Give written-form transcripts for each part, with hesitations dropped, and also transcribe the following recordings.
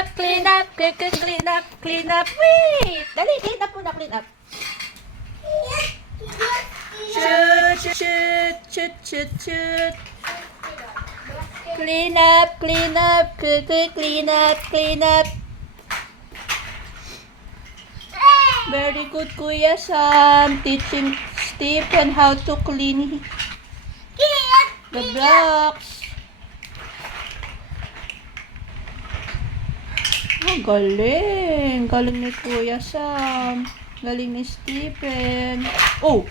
up, clean up, clean up, clean up. Wait! Dali, clean up muna, clean up. Shoot, shoot, shoot, shoot, shoot. Clean up, clean up, clean up, clean up. Very good, Kuya Sam. Teaching Stephen how to clean the blocks. Oh, galing. Galing ni Kuya Sam. Galing ni Stephen. Oh!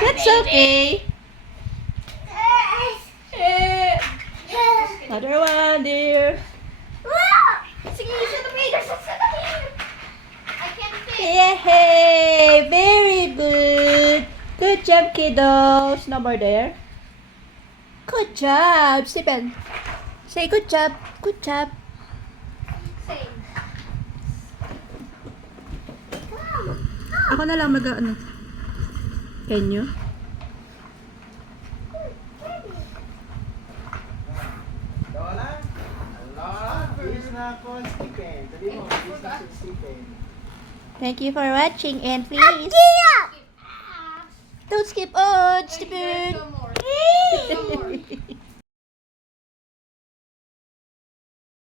That's okay. Another one, dear. Yay! Very good. Good job, kiddos. No more there. Good job, Stephen. Say good job. Good job. Ako na lang mag-ano. Can you? Lola? Lola? Bis na ako, Stephen. Sabi mo, bis na si Stephen. Thank you for watching and please don't skip on, Stephen.